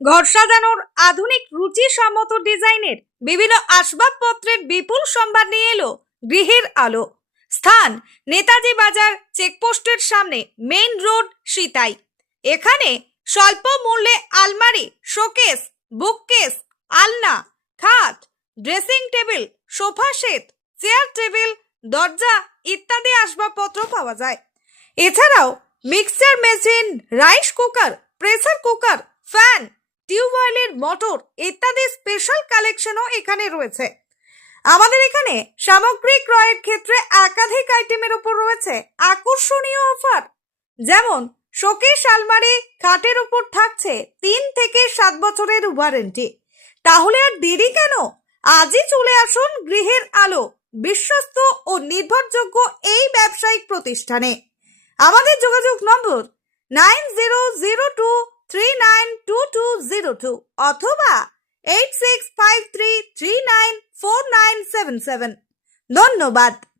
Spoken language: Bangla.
ঘর সাজানোর আধুনিক রুচিসম্মত ডিজাইনের বিভিন্ন আসবাবপত্রের বিপুল সম্ভার নিয়ে এলো গৃহের আলো। স্থান নেতাজি বাজার চেকপোস্টের সামনে, মেইন রোড, সিতাই। এখানে স্বল্প মূল্যে আলমারি, শোকেস, বুককেস, আলনা, খাট, dressing table, sofa set, chair table, দরজা ইত্যাদি আসবাবপত্র পাওয়া যায়। এছাড়াও mixture machine, rice cooker, pressure cooker, fan, টিউবওয়েলের মোটর ইত্যাদি স্পেশাল কালেকশনও এখানে রয়েছে। আমাদের এখানে সামগ্রী ক্রয়ের ক্ষেত্রে একাধিক আইটেমের উপর রয়েছে আকর্ষণীয় অফার। যেমন শোকেস, আলমারি, খাটের উপর থাকছে 3 থেকে 7 বছরের ওয়ারেন্টি। তাহলে আর দেরি কেন? আজই চলে আসুন গৃহের আলো, বিশ্বস্ত ও নির্ভরযোগ্য এই ব্যবসায়িক প্রতিষ্ঠানে। আমাদের যোগাযোগ নম্বর 9002392202 অথবা 8653394977। ধন্যবাদ।